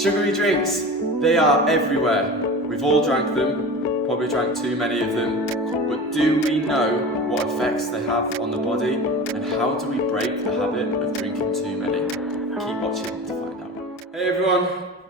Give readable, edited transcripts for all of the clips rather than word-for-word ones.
Sugary drinks, they are everywhere. We've all drank them, probably drank too many of them, but do we know what effects they have on the body and how do we break the habit of drinking too many? Keep watching to find out. Hey everyone,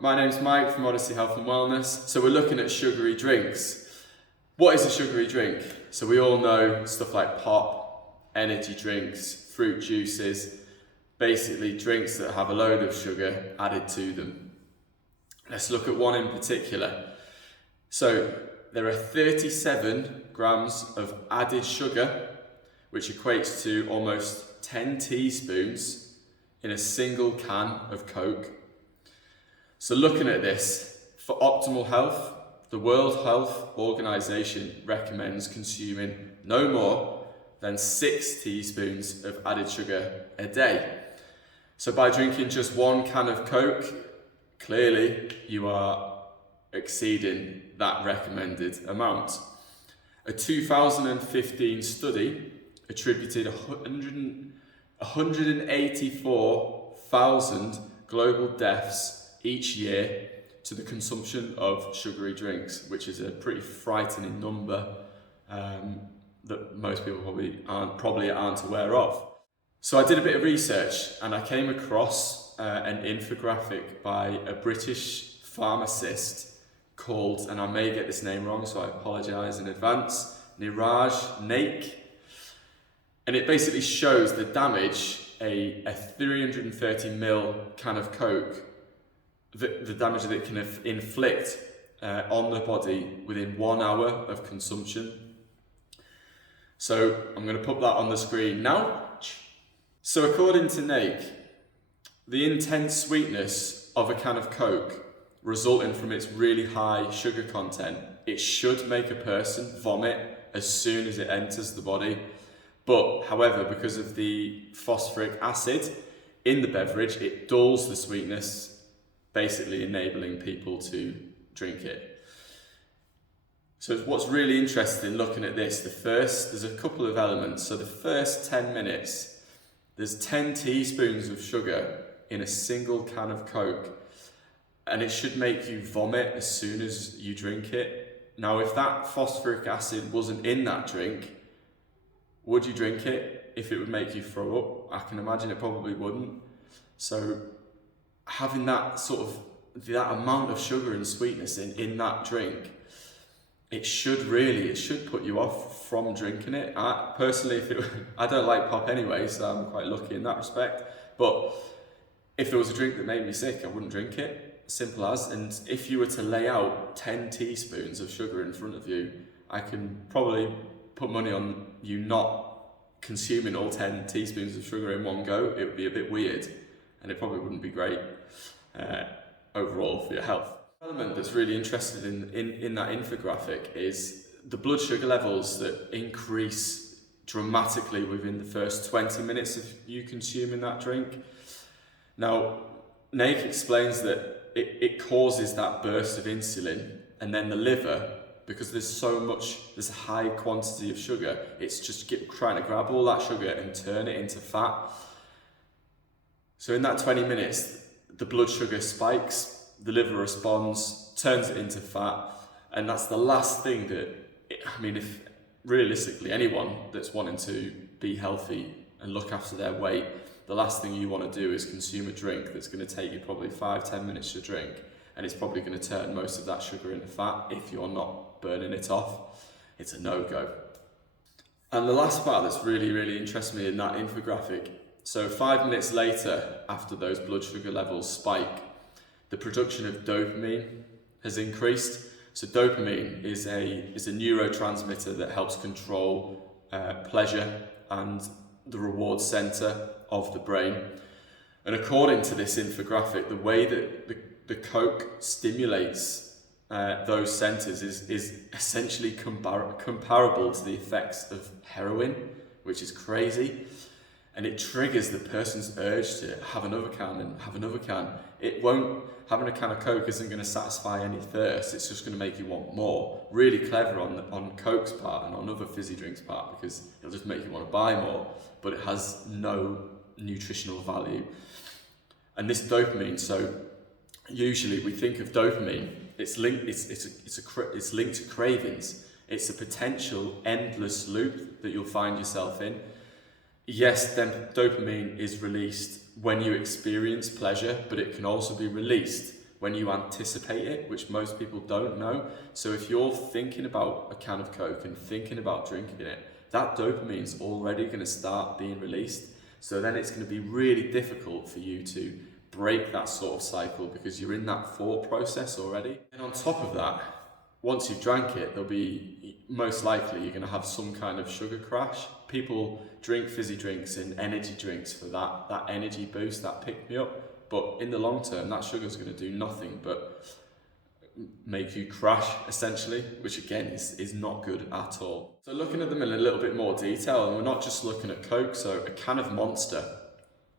my name's Mike from Odyssey Health and Wellness. So we're looking at sugary drinks. What is a sugary drink? So we all know stuff like pop, energy drinks, fruit juices, basically drinks that have a load of sugar added to them. Let's look at one in particular. So there are 37 grams of added sugar, which equates to almost 10 teaspoons in a single can of Coke. So looking at this, for optimal health, the World Health Organization recommends consuming no more than 6 teaspoons of added sugar a day. So by drinking just one can of Coke, clearly you are exceeding that recommended amount. A 2015 study attributed 184,000 global deaths each year to the consumption of sugary drinks, which is a pretty frightening number that most people probably aren't aware of. So I did a bit of research and I came across an infographic by a British pharmacist called, and I may get this name wrong, so I apologise in advance, Niraj Naik. And it basically shows the damage a 330ml can of Coke, the damage that it can inflict on the body within 1 hour of consumption. So I'm going to put that on the screen now. So according to Naik, the intense sweetness of a can of Coke resulting from its really high sugar content, it should make a person vomit as soon as it enters the body. But however, because of the phosphoric acid in the beverage, it dulls the sweetness, basically enabling people to drink it. So what's really interesting looking at this, there's a couple of elements. So the first 10 minutes, there's 10 teaspoons of sugar in a single can of Coke, and it should make you vomit as soon as you drink it. Now, if that phosphoric acid wasn't in that drink, would you drink it if it would make you throw up? I can imagine it probably wouldn't. So having that amount of sugar and sweetness in that drink, it should put you off from drinking it. I don't like pop anyway, so I'm quite lucky in that respect. But if there was a drink that made me sick, I wouldn't drink it. Simple as. And if you were to lay out 10 teaspoons of sugar in front of you, I can probably put money on you not consuming all 10 teaspoons of sugar in one go. It would be a bit weird, and it probably wouldn't be great overall for your health. The element that's really interested in that infographic is the blood sugar levels that increase dramatically within the first 20 minutes of you consuming that drink. Now, Naik explains that it causes that burst of insulin, and then the liver, because there's a high quantity of sugar, it's just trying to grab all that sugar and turn it into fat. So in that 20 minutes, the blood sugar spikes, the liver responds, turns it into fat, and that's the last thing if realistically anyone that's wanting to be healthy and look after their weight, the last thing you want to do is consume a drink that's going to take you probably 5-10 minutes to drink, and it's probably going to turn most of that sugar into fat if you're not burning it off. It's a no-go. And the last part that's really, really interests me in that infographic, so 5 minutes later, after those blood sugar levels spike, the production of dopamine has increased. So dopamine is a neurotransmitter that helps control pleasure and the reward center of the brain. And according to this infographic, the way that the Coke stimulates those centers is essentially comparable to the effects of heroin, which is crazy. And it triggers the person's urge to have another can and have another can. Having a can of Coke isn't going to satisfy any thirst, it's just going to make you want more. Really clever on Coke's part and on other fizzy drinks part, because it'll just make you want to buy more, but it has no nutritional value. And this dopamine, so usually we think of dopamine. It's linked. It's linked to cravings. It's a potential endless loop that you'll find yourself in. Yes, then dopamine is released when you experience pleasure, but it can also be released when you anticipate it, which most people don't know. So if you're thinking about a can of Coke and thinking about drinking it, that dopamine's already going to start being released. So then it's going to be really difficult for you to break that sort of cycle because you're in that thought process already. And on top of that, once you've drank it, there'll be, most likely, you're going to have some kind of sugar crash. People drink fizzy drinks and energy drinks for that energy boost, that pick-me-up. But in the long term, that sugar's going to do nothing but make you crash, essentially, which again is not good at all. So looking at them in a little bit more detail, and we're not just looking at Coke, so a can of Monster,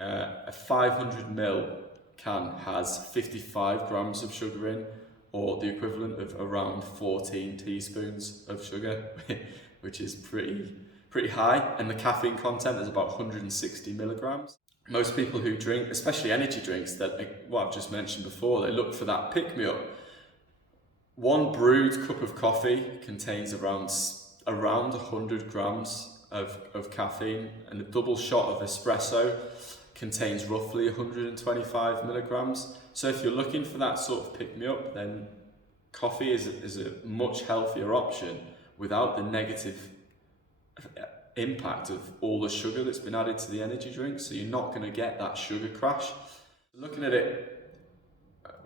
a 500ml can has 55 grams of sugar in, or the equivalent of around 14 teaspoons of sugar, which is pretty high, and the caffeine content is about 160 milligrams. Most people who drink, especially energy drinks, that what I've just mentioned before, they look for that pick-me-up. One brewed cup of coffee contains around 100 grams of caffeine, and a double shot of espresso contains roughly 125 milligrams. So if you're looking for that sort of pick-me-up, then coffee is a much healthier option without the negative impact of all the sugar that's been added to the energy drink. So you're not going to get that sugar crash. Looking at it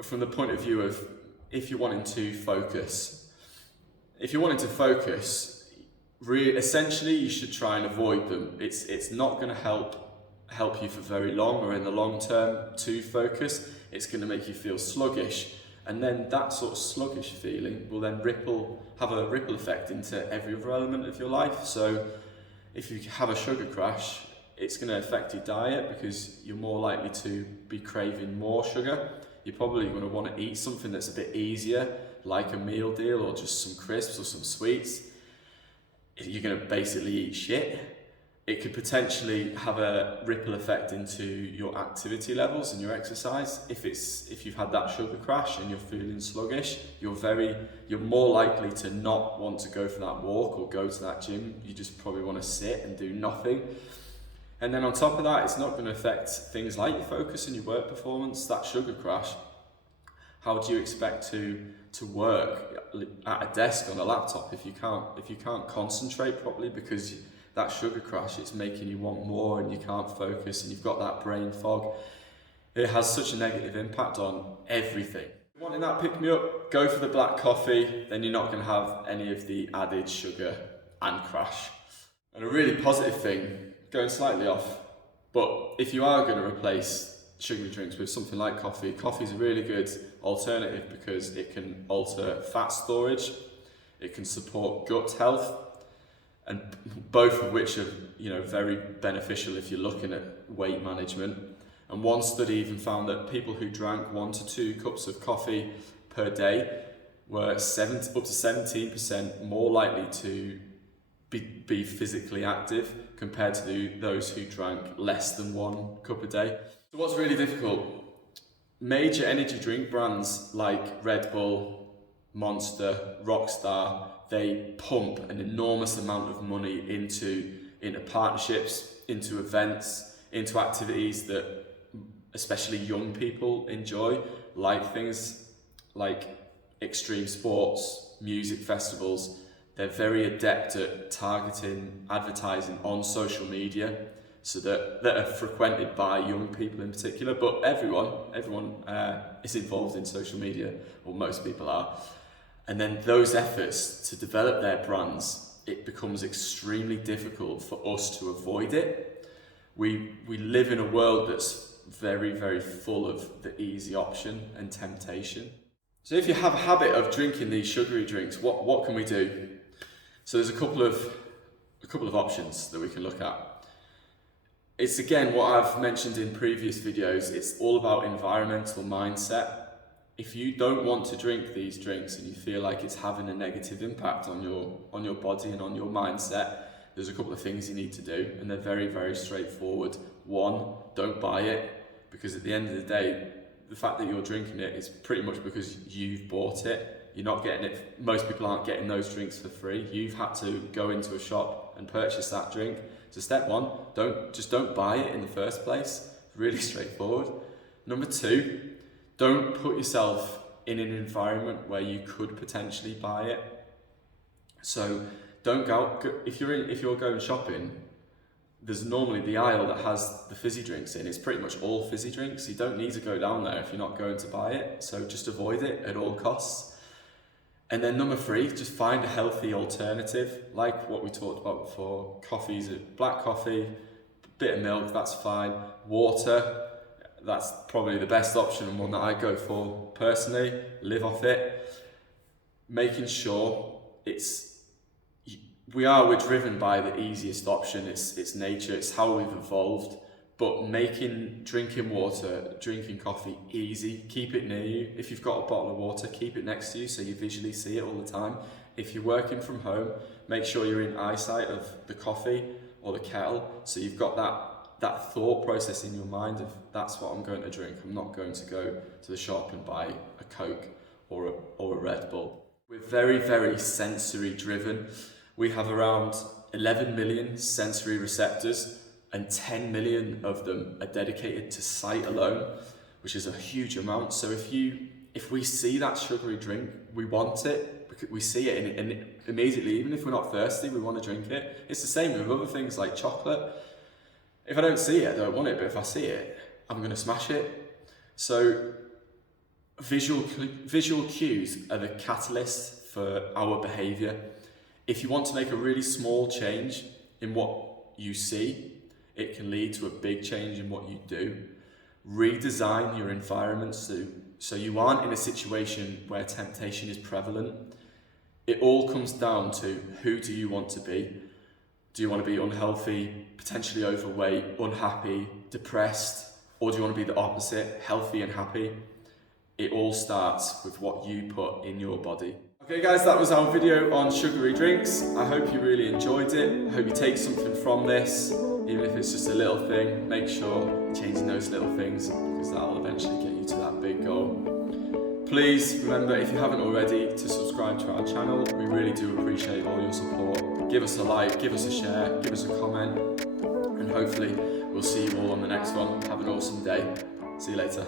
from the point of view of if you're wanting to focus, essentially you should try and avoid them. It's not going to help you for very long, or in the long term to focus. It's going to make you feel sluggish, and then that sort of sluggish feeling will then have a ripple effect into every other element of your life. So if you have a sugar crash, it's going to affect your diet because you're more likely to be craving more sugar. You're probably going to want to eat something that's a bit easier, like a meal deal or just some crisps or some sweets. You're going to basically eat shit. It could potentially have a ripple effect into your activity levels and your exercise. If you've had that sugar crash and you're feeling sluggish, you're more likely to not want to go for that walk or go to that gym. You just probably want to sit and do nothing. And then on top of that, it's not going to affect things like your focus and your work performance. That sugar crash, how do you expect to work at a desk on a laptop if you can't concentrate properly because that sugar crash, it's making you want more and you can't focus and you've got that brain fog. It has such a negative impact on everything. Wanting that pick-me-up, go for the black coffee, then you're not going to have any of the added sugar and crash. And a really positive thing, going slightly off, but if you are going to replace sugary drinks with something like coffee, coffee's a really good alternative because it can alter fat storage, it can support gut health, and both of which are very beneficial if you're looking at weight management. And one study even found that people who drank 1 to 2 cups of coffee per day were up to 17% more likely to be physically active compared to those who drank less than 1 cup a day. So what's really difficult? Major energy drink brands like Red Bull, Monster, Rockstar, they pump an enormous amount of money into partnerships, into events, into activities that especially young people enjoy, like things like extreme sports, music festivals. They're very adept at targeting advertising on social media, so that are frequented by young people in particular, but everyone is involved in social media, or most people are. And then those efforts to develop their brands, it becomes extremely difficult for us to avoid it. We live in a world that's very, very full of the easy option and temptation. So if you have a habit of drinking these sugary drinks, what can we do? So there's a couple of options that we can look at. It's again what I've mentioned in previous videos, it's all about environmental mindset. If you don't want to drink these drinks and you feel like it's having a negative impact on your body and on your mindset, there's a couple of things you need to do, and they're very, very straightforward. One, don't buy it, because at the end of the day, the fact that you're drinking it is pretty much because you've bought it. You're not getting it, most people aren't getting those drinks for free. You've had to go into a shop and purchase that drink. So step one, don't buy it in the first place. It's really straightforward. Number two, don't put yourself in an environment where you could potentially buy it. So don't go, if you're going shopping, there's normally the aisle that has the fizzy drinks in. It's pretty much all fizzy drinks. You don't need to go down there if you're not going to buy it. So just avoid it at all costs. And then number three, just find a healthy alternative, like what we talked about before. Coffee's black coffee, bit of milk, that's fine. Water, that's probably the best option and one that I go for personally. Live off it. Making sure we're driven by the easiest option. It's nature, it's how we've evolved. But drinking water, drinking coffee easy. Keep it near you. If you've got a bottle of water, keep it next to you so you visually see it all the time. If you're working from home, make sure you're in eyesight of the coffee or the kettle, so you've got that thought process in your mind of that's what I'm going to drink. I'm not going to go to the shop and buy a Coke or a Red Bull. We're very, very sensory driven. We have around 11 million sensory receptors, and 10 million of them are dedicated to sight alone, which is a huge amount. So if we see that sugary drink, we want it, because we see it and immediately, even if we're not thirsty, we want to drink it. It's the same with other things like chocolate. If I don't see it, I don't want it, but if I see it, I'm going to smash it. So visual cues are the catalyst for our behaviour. If you want to make a really small change in what you see, it can lead to a big change in what you do. Redesign your environment so you aren't in a situation where temptation is prevalent. It all comes down to, who do you want to be? Do you want to be unhealthy, potentially overweight, unhappy, depressed? Or do you want to be the opposite, healthy and happy? It all starts with what you put in your body. Okay guys, that was our video on sugary drinks. I hope you really enjoyed it. I hope you take something from this, even if it's just a little thing. Make sure you're changing those little things, because that'll eventually get you to that big goal. Please remember, if you haven't already, to subscribe to our channel. We really do appreciate all your support. Give us a like, give us a share, give us a comment, and hopefully we'll see you all on the next one. Have an awesome day. See you later.